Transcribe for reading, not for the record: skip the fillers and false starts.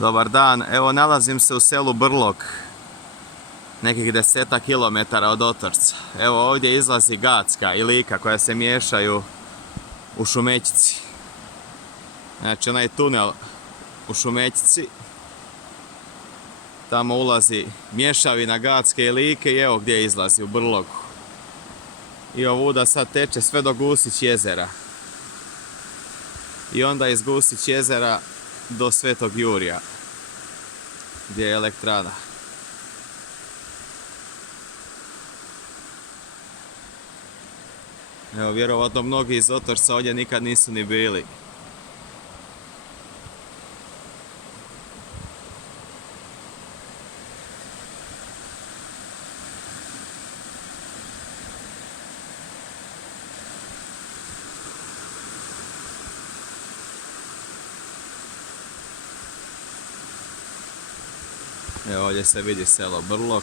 Dobar dan, evo nalazim se u selu Brlog, nekih 10 kilometara od Otorca. Evo ovdje izlazi Gacka i Lika koja se miješaju u Šumećici. Znači onaj tunel u Šumećici, tamo ulazi mješavina Gacke i Like i evo gdje izlazi u Brlogu. I ovuda sad teče sve do Gusić jezera. I onda iz Gusić jezera do Svetog Jurija, gdje je elektrana. Evo, vjerovatno mnogi iz Otorca ovdje nikad nisu ni bili. Evo ovdje se vidi selo Brlog.